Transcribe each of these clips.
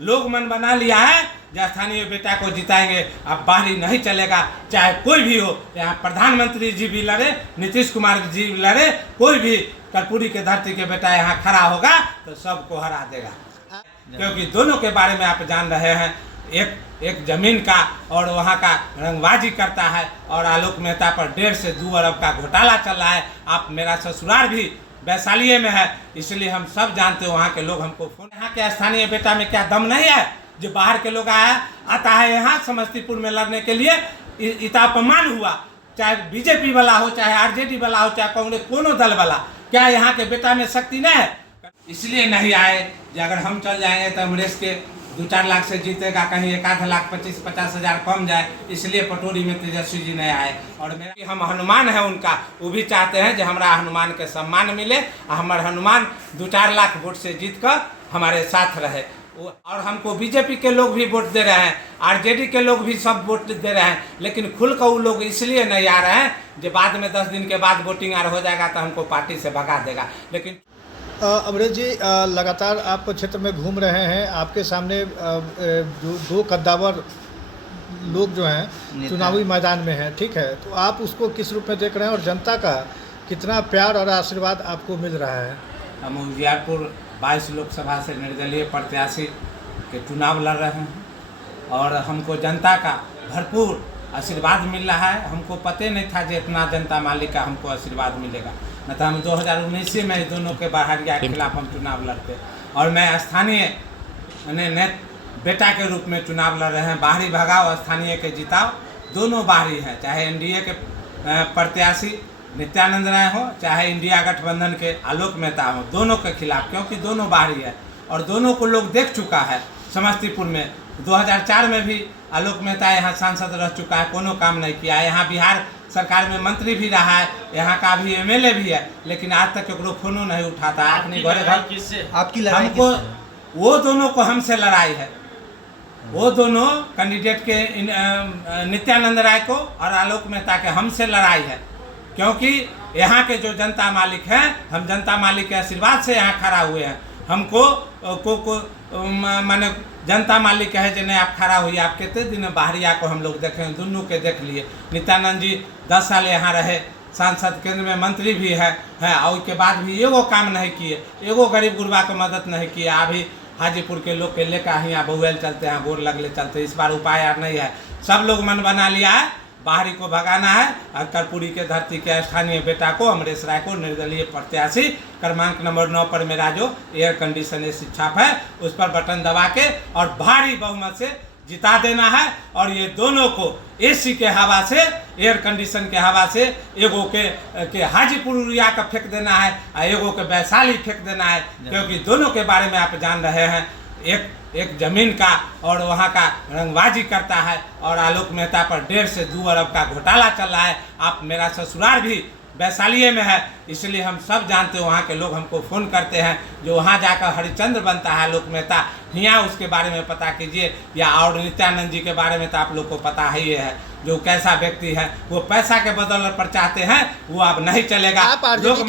लोग मन बना लिया है जो स्थानीय बेटा को जिताएंगे, अब बाहरी नहीं चलेगा। चाहे कोई भी हो, यहाँ प्रधानमंत्री जी भी लड़े, नीतीश कुमार जी भी लड़े, कोई भी कर्पूरी के धरती के बेटा यहाँ खड़ा होगा तो सबको हरा देगा। क्योंकि दोनों के बारे में आप जान रहे हैं, एक जमीन का और वहाँ का रंगबाजी करता है, और आलोक मेहता पर 1.5 से 2 अरब का घोटाला चल रहा है। आप मेरा ससुराल भी वैशाली में है, इसलिए हम सब जानते हैं। वहाँ के लोग हमको फोन, यहाँ के स्थानीय बेटा में क्या दम नहीं है जो बाहर के लोग आता है यहाँ समस्तीपुर में लड़ने के लिए। इतना अपमान हुआ, चाहे बीजेपी वाला हो, चाहे आरजेडी वाला हो, चाहे कांग्रेस, कोनो दल वाला, क्या यहाँ के बेटा में शक्ति नहीं है? इसलिए नहीं आए कि अगर हम चल जाएंगे तो अमरेश के 2-4 लाख से जीतेगा, कहीं 1-8 लाख 25-50 हज़ार कम जाए, इसलिए पटोरी में तेजस्वी जी नहीं आए। और मेरा हम हनुमान है उनका, वो भी चाहते हैं कि हमारा हनुमान के सम्मान मिले, हमारे हनुमान 2-4 लाख वोट से जीत कर हमारे साथ रहे। और हमको बीजेपी के लोग भी वोट दे रहे हैं, आरजेडी के लोग भी सब वोट दे रहे हैं, लेकिन खुल कर वो लोग इसलिए नहीं आ रहे हैं जो बाद में 10 दिन के बाद वोटिंग आर हो जाएगा तो हमको पार्टी से भगा देगा। लेकिन अमरेश जी, लगातार आप क्षेत्र में घूम रहे हैं, आपके सामने जो 2 कद्दावर लोग जो हैं चुनावी मैदान में हैं, ठीक है, तो आप उसको किस रूप में देख रहे हैं और जनता का कितना प्यार और आशीर्वाद आपको मिल रहा है? हम उजियारपुर 22 लोकसभा से निर्दलीय प्रत्याशी के चुनाव लड़ रहे हैं और हमको जनता का भरपूर आशीर्वाद मिल रहा है। हमको पता नहीं था कि इतना जनता मालिक का हमको आशीर्वाद मिलेगा, न तो हम 2019 में दोनों के बाहरिया के खिलाफ हम चुनाव लड़ते, और मैं स्थानीय बेटा के रूप में चुनाव लड़ रहे हैं। बाहरी भगाओ, स्थानीय के जिताओ, दोनों बाहरी हैं, चाहे एनडीए के प्रत्याशी नित्यानंद राय हो, चाहे इंडिया गठबंधन के आलोक मेहता हो, दोनों के खिलाफ, क्योंकि दोनों बाहरी है और दोनों को लोग देख चुका है। समस्तीपुर में 2004 में भी आलोक मेहता यहाँ सांसद रह चुका है, कोनो काम नहीं किया है। यहाँ बिहार सरकार में मंत्री भी रहा है, यहाँ का भी एमएलए भी है, लेकिन आज तक केकरो फोनो नहीं उठाता है। अपने घरे घर आपकी लड़ाई हमको, वो दोनों को हमसे लड़ाई है, वो दोनों कैंडिडेट के नित्यानंद राय को और आलोक मेहता के हमसे लड़ाई है, क्योंकि यहाँ के जो जनता मालिक हैं, हम जनता मालिक के आशीर्वाद से यहाँ खड़ा हुए हैं। हमको माने जनता मालिक है जो नहीं आप खड़ा हुई, आप कितने दिन बाहरिया को हम लोग देखे, दोनों के देख लिए। नित्यानंद जी 10 साल यहाँ रहे, सांसद केंद्र में मंत्री भी है और उसके बाद भी एगो काम नहीं किए, एगो गरीब गुरबा को मदद नहीं किया। अभी हाजीपुर के लोग के लेकर यहाँ बहुएल चलते हैं, गोर लगले चलते, इस बार उपाय यार नहीं है। सब लोग मन बना लिया है, बाहरी को भगाना है और कर्पूरी के धरती के स्थानीय बेटा को, अमरेश राय को, निर्दलीय प्रत्याशी क्रमांक नंबर 9 पर मेरा जो एयर कंडीशन एसी छाप है उस पर बटन दबा के और भारी बहुमत से जिता देना है। और ये दोनों को एसी के हवा से, एयर कंडीशन के हवा से, एगो के हाजीपुर उड़िया का फेंक देना है और एगो के वैशाली फेंक देना है, क्योंकि दोनों के बारे में आप जान रहे हैं। एक जमीन का और वहाँ का रंगबाजी करता है, और आलोक मेहता पर 1.5 से 2 अरब का घोटाला चल रहा है। आप मेरा ससुराल भी वैशाली में है, इसलिए हम सब जानते हैं। वहाँ के लोग हमको फ़ोन करते हैं, जो वहाँ जाकर हरिचंद्र बनता है आलोक मेहता, यहाँ उसके बारे में पता कीजिए, या और नित्यानंद जी के बारे में तो आप लोग को पता ही है जो कैसा व्यक्ति है। वो पैसा के बदल पर चाहते हैं, वो अब नहीं चलेगा। लोग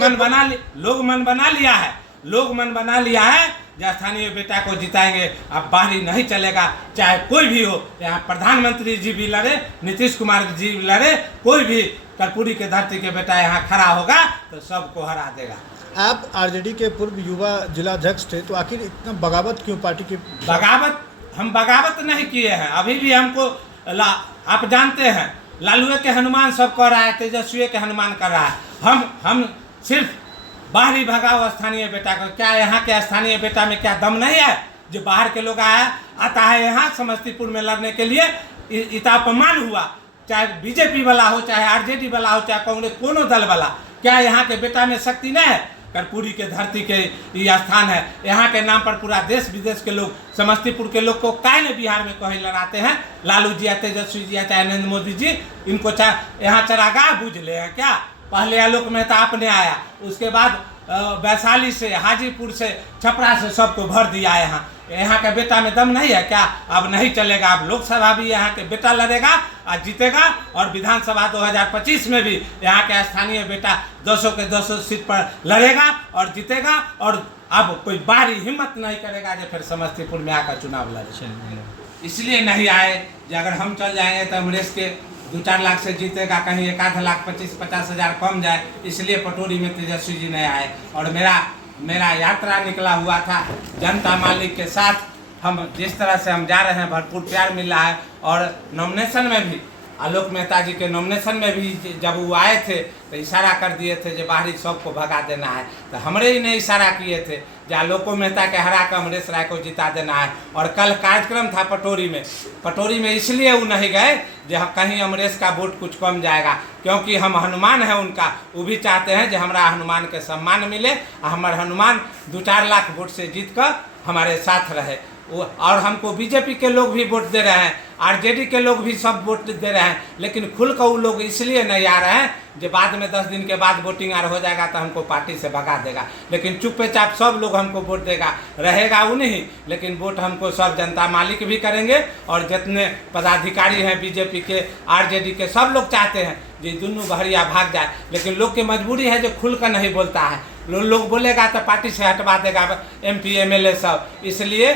मन बना लिया है जो स्थानीय बेटा को जिताएंगे, अब बाहरी नहीं चलेगा। चाहे कोई भी हो, यहाँ प्रधानमंत्री जी भी लड़े, नीतीश कुमार जी भी लड़े, कोई भी कर्पूरी के धरती के बेटा यहाँ खड़ा होगा तो सबको हरा देगा। आप आरजेडी के पूर्व युवा जिलाध्यक्ष थे, तो आखिर इतना बगावत क्यों पार्टी की? हम बगावत नहीं किए हैं, अभी भी हमको आप जानते हैं, लालुए के हनुमान सब कर रहा है, तेजस्वी के हनुमान कर रहा है। हम सिर्फ बाहरी भगाओ स्थानीय बेटा को। क्या यहाँ के स्थानीय बेटा में क्या दम नहीं है जो बाहर के लोग आता है यहाँ समस्तीपुर में लड़ने के लिए? इतना अपमान हुआ, चाहे बीजेपी वाला हो, चाहे आरजेडी वाला हो, चाहे कांग्रेस, कोनो दल वाला, क्या यहाँ के बेटा में शक्ति नहीं है? कर्पूरी के धरती के ये स्थान है, यहाँ के नाम पर पूरा देश विदेश के लोग, समस्तीपुर के लोग को काहे न बिहार में कहीं लड़ाते हैं? लालू जी या तेजस्वी जी या चाहे नरेंद्र मोदी जी, इनको यहाँ चरागाह बूझ ले हैं क्या? पहले आलोक मेहता आपने आया, उसके बाद वैशाली से, हाजीपुर से, छपरा से सबको भर दिया। यहाँ के बेटा में दम नहीं है क्या? अब नहीं चलेगा। अब लोकसभा भी यहाँ के बेटा लड़ेगा और जीतेगा, और विधानसभा 2025 में भी यहाँ के स्थानीय बेटा 200 के 200 सीट पर लड़ेगा और जीतेगा। और अब कोई बारी हिम्मत नहीं करेगा जो फिर समस्तीपुर में आकर चुनाव लड़े। इसलिए नहीं आए कि अगर हम चल जाएंगे तो अमरेश के 2-4 लाख से जीतेगा, कहीं 1-8 लाख 25-50 हज़ार कम जाए, इसलिए पटोरी में तेजस्वी जी नहीं आए। और मेरा यात्रा निकला हुआ था जनता मालिक के साथ। हम जिस तरह से हम जा रहे हैं भरपूर प्यार मिल रहा है। और नॉमिनेशन में भी आलोक मेहता जी के नॉमिनेशन में भी जब वो आए थे तो इशारा कर दिए थे जो बाहरी सबको भगा देना है, तो हमरे ही ने इशारा किए थे जो आलोको मेहता के हरा कर अमरेश राय को जिता देना है। और कल कार्यक्रम था पटोरी में इसलिए वो नहीं गए जो कहीं अमरेश का वोट कुछ कम जाएगा, क्योंकि हम हनुमान है उनका, वो भी चाहते हैं जो हमारा हनुमान के सम्मान मिले, हमारे हनुमान 2-4 लाख वोट से जीत कर हमारे साथ रहे। और हमको बीजेपी के लोग भी वोट दे रहे हैं, आरजेडी के लोग भी सब वोट दे रहे हैं, लेकिन खुल कर वो लोग इसलिए नहीं आ रहे हैं जो बाद में 10 दिन के बाद वोटिंग आर हो जाएगा तो हमको पार्टी से भगा देगा। लेकिन चुप्पे चाप सब लोग हमको वोट देगा, रहेगा वो नहीं, लेकिन वोट हमको सब जनता मालिक भी करेंगे। और जितने पदाधिकारी हैं बीजेपी के, आरजेडी के, सब लोग चाहते हैं कि दोनों बहरिया भाग जाए, लेकिन लोग की मजबूरी है जो खुल कर नहीं बोलता है। लोग बोलेगा तो पार्टी से हटवा देगा MP MLA सब। इसलिए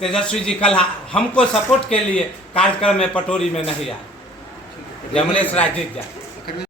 तेजस्वी जी कल हमको सपोर्ट के लिए कार्यक्रम में पटोरी में नहीं आए, अमरेश राय जीत जाए।